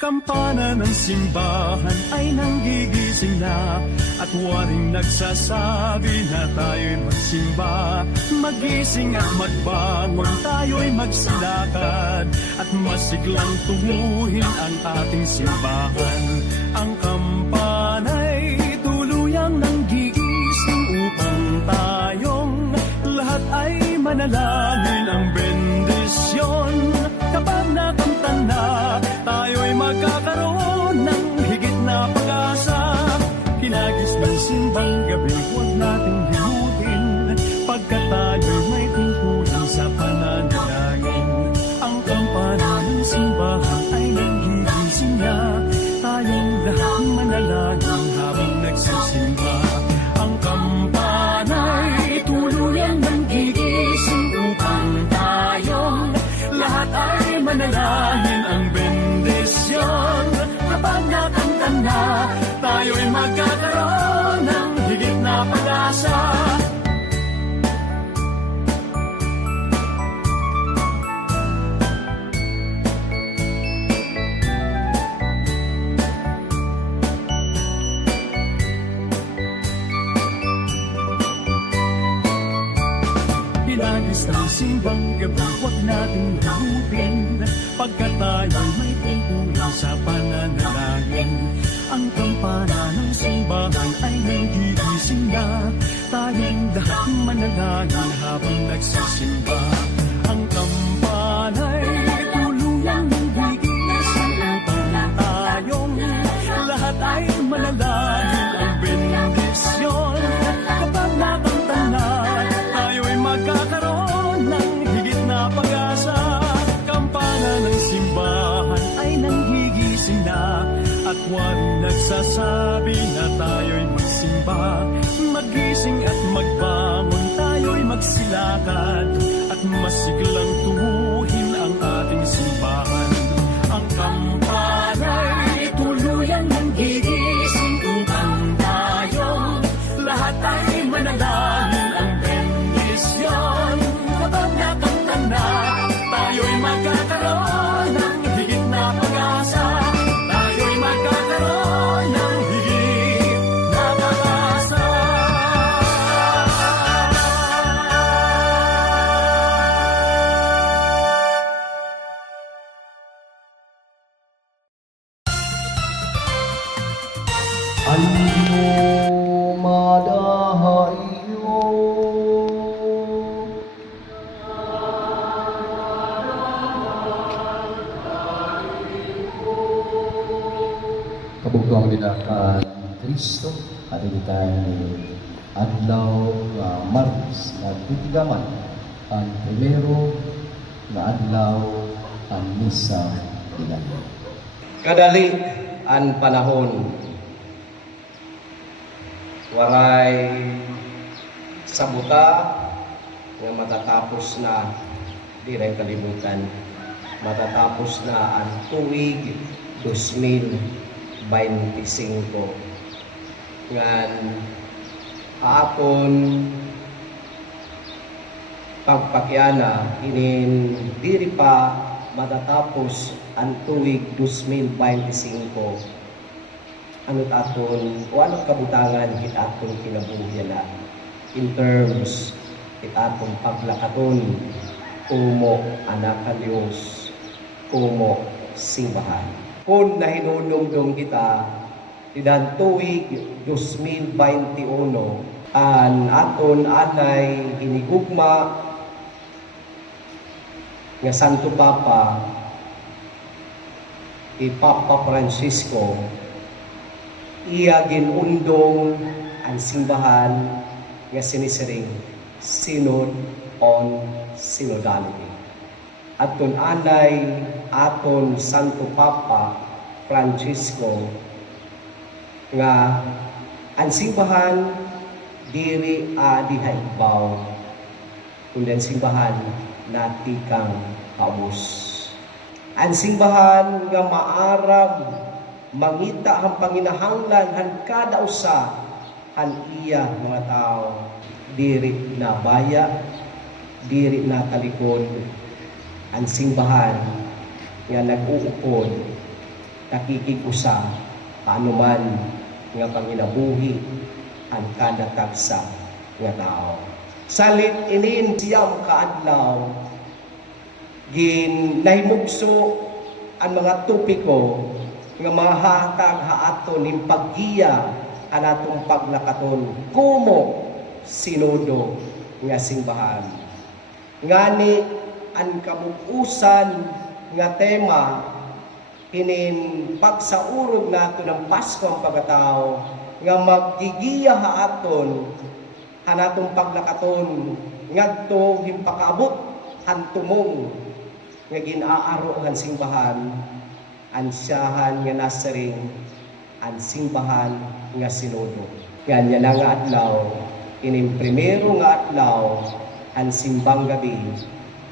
Kampana ng simbahan ay nanggigising na, at waring nagsasabi na tayo'y magsimba. Magising at magbangon, tayo'y magsilakad, at masiglang tunguhin ang ating simbahan. Ang kampana'y tuluyang nanggigising upang tayong lahat ay manalangin ang bendisyon. Kapag nakanta na, tayo'y magkakaroon ng higit na pag-asa. Kinagis ng simbang gabi, huwag nating limutin, pagkat tayo'y may tungkulin sa pananalangin. Ang kampana ng simbahan ay nanggigising na, tayong lahat manalangin habang nagsisimba. Ang kampana'y tuluyang nanggigising upang tayong lahat ay manalangin ang bendisyon. Kapag nakanta na, tayo'y magkakaroon ng higit na pag-asa. Hinagis ng simbang gabi, huwag nating limutin, pagkat tayo'y may tungkulin sa pananalangin. Ang kampana ng simbahan ay nanggigising na, tayong lahat manalangin habang nagsisimba. Ang kampana'y tuluyang nanggigising upang tayong lahat ay manalangin ang bendisyon. Kapag nakanta na, tayo'y magkakaroon ng higit na pag-asa. Kampana ng simbahan ay nanggigising na, at waring nagsasabi na tayo'y magsimba. Magising at magbangon, tayo'y magsilakad, at masiglang tuwuhin ang ating simbahan. Ang kampana'y tuluyang nanggigising upang tayong lahat ay manalangin ang bendisyon. Kapag nakanta na, tayo'y magkakaroon ng higit na pag-asa. Tayo'y magkakaroon ng higit na pag-asa. Anyo madahayo, kabugtong nila kan Kristo at itang adlaw Martes na titigaman ang primero na adlaw ang misa ilan. Kadali ang panahon, waray sabuta nga matatapos na, di rin kalimutan, matatapos na ang tuig 2025 ngan aton pagpakyana inin diri pa matatapos ang tuig 2025. Ano't aton o anong kabutangan hit aton kinabuhi na in terms hit aton paglakaton umo anak ka Diyos, umo simbahan. Kung nahinunumdum kita idan tuig 2021 an aton anay hinigugma nga Santo Papa Papa Francisco, iya ginundong ang simbahan nga sinisiring Synod on Synodality. Aton anay aton Santo Papa Francisco nga ang simbahan diri dihaigbaw kundi ang simbahan natikang paubos. Ang simbahan nga maaram mangita ang panginahanglan han kada usa han iya mga tao diri na baya, diri na talikod. Ang simbahan nga nag-uupod nakikigusa kaanuman nga panginabuhi ang kada tagsa nga tao. Salit inin siyam kaadlaw gin nahimugso ang mga topiko nga mahatag haaton ning paggiya anatong paglakaton kumo sinodo nga simbahan. Ngani ang kabukusan nga tema kinin pagsaurog nato ng Pasko ang pagkatao nga maggigiya haaton anatong paglakaton ngadto himpakaabot hantumong nga ginaaro ang simbahan ansiyahan nga nasaring ang simbahan nga sinodo. Ganyan nga adlaw ining primero nga adlaw ang simbang gabi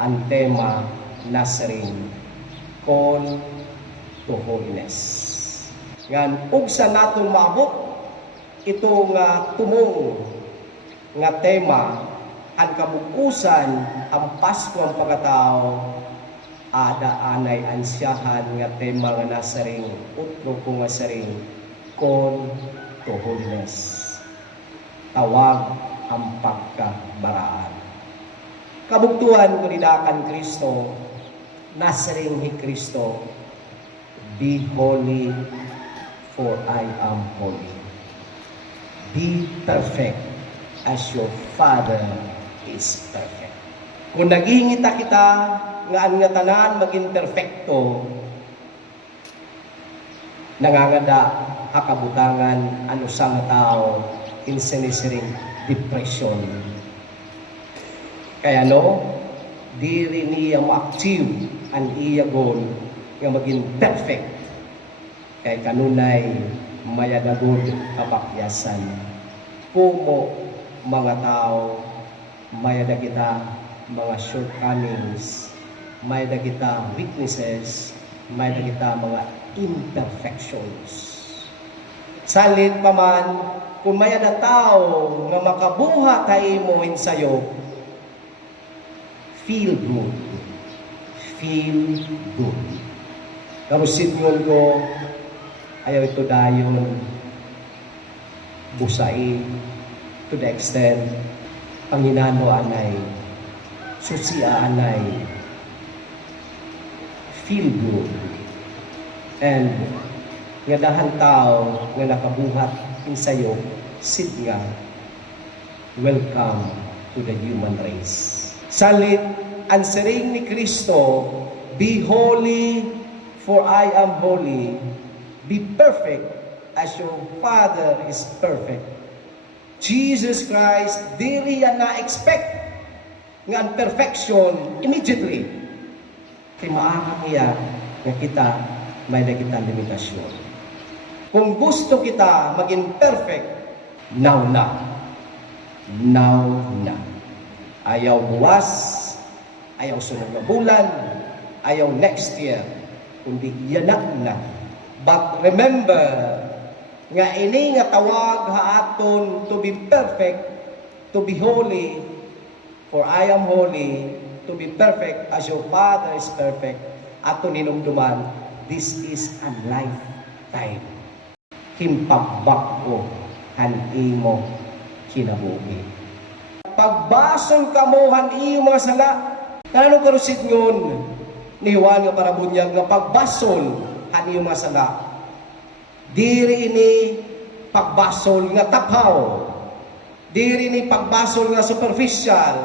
ang tema nasaring call to holiness. Ngan ugsa naton maabot ito nga tumong nga tema ang kabukusan ang Pasko ang pagkatao ada anay ansyahan nga tema nga nasaring utro ko nga saring call to holiness. Tawag ang pagkabaraan. Kabuktuan ko nidakan Kristo, nasaring hi Kristo, be holy for I am holy. Be perfect as your Father is perfect. Kung naghihingita kita nga ang nga tanan maging perfecto, nangangada hakabutangan ano sa nga tao insinisiring depression. Kaya no, di rin niya ma-achieve ang iya goal nga maging perfect. Kaya kanunay mayadagod kapakyasan. Kumo mga tao, mayada kita mga shortcomings, mayada kita weaknesses, mayada kita mga imperfections. Salit pa man, kung mayada tao nga makabuha tayo mo sayo, feel good. Feel good. Karusit ngon ko, ayaw ito dayon busai to the extent Panginano anay, susia anay, feel good. And nga dahan tao nga nakabuhat insayo, sid nga, welcome to the human race. Salit, ang siring ni Kristo, be holy for I am holy. Be perfect as your Father is perfect. Jesus Christ, dili yan na-expect nga ang perfection immediately. Kaya maakang niya nga kita may na kita limitasyon. Kung gusto kita maging perfect, now na. Now na. Ayaw buwas, ayaw sunod na bulan, ayaw next year, kundi yanak na. But remember, nga ini nga tawag haaton to be perfect, to be holy, for I am holy, to be perfect as your Father is perfect. Ato ninumduman, this is a lifetime. Himpagbak ko, hanin mo kinabuhi. Pagbasol ka mo, hanin mga sala. Kanano karusit ngon, ni Juan nga parabunyag nga pagbasol, hanin mga sala. Diri ini pagbasol nga tapaw. Diri ini pagbasol nga superficial.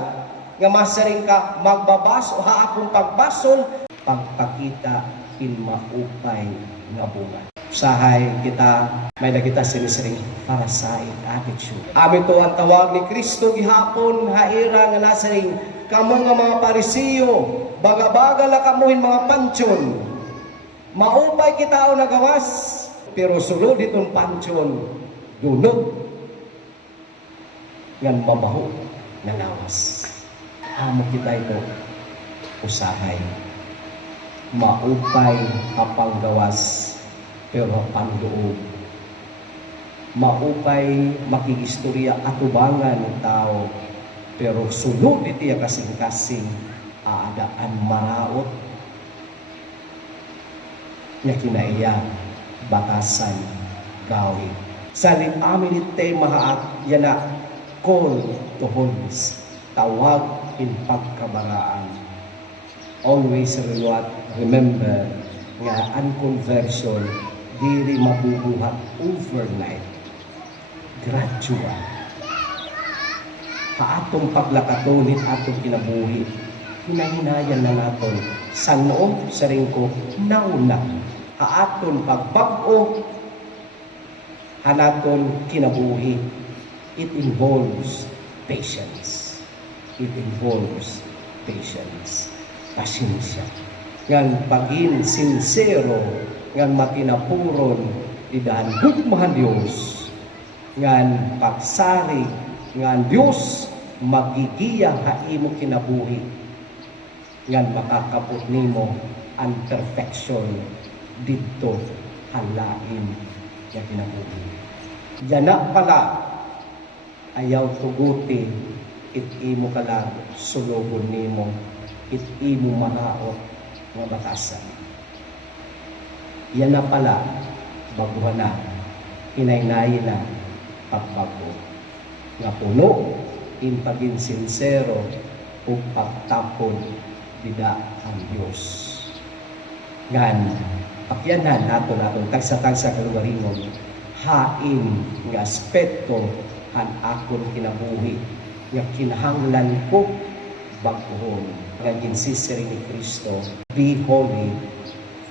Nga masaring ka magbabas o haakong pagbasol, pagpakita pinmaupay nga bunga. Usahay kita, may nakita sinisiring parasite attitude. Amin to ang tawag ni Kristo gihapon, haira nga nasaring kamo nga mga Parisiyo, baga-baga la kamuhin mga pansyon. Maupay kita o nagawas, pero sulod itong pansyon, dunog, ngan mabaho na lawas. Amo kita ito, usahay. Maupay kapang gawas, pero panduog. Maupay makigistorya atubangan ng tao, pero sulod iti kasing-kasing aadaan maraot. Nya kinaiya batasan gawi. Salit amin ite mahaat yana call to holiness, tawag in pagkabaraan. Always remember nga ang conversion diri mabubuhat overnight, gradual. Kaatong paglakatonit atong kinabuhi, hinahinayan na naton sa noong saring ko nauna. Kaaton pagbag-o hanaton kinabuhi. It involves patience. It involves patience. Pasensya. Ngan pagin sincero, ngan matinapuron, idahan hukmahan Diyos. Ngan pagsari, ngan Diyos magigiya haimo kinabuhi. Ngan makakapot nimo ang perfection dito halain nga kinabuhi. Yana pala ayaw tuguti it imo kalag sulugon nimo, it imo maraot nga batasan. Yan na pala baguhan na, hinay-nayin na pagbago nga puno in pagin sincero o pagtapon bida ang Diyos. Ngan pakyanan nato tagsa-tagsa kalugaringon hain nga aspekto han akon kinabuhi nga kinahanglan ko baguhon nga ginsisiri ni Kristo, be holy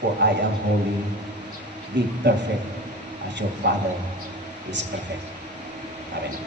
for I am holy, be perfect as your Father is perfect. Amen.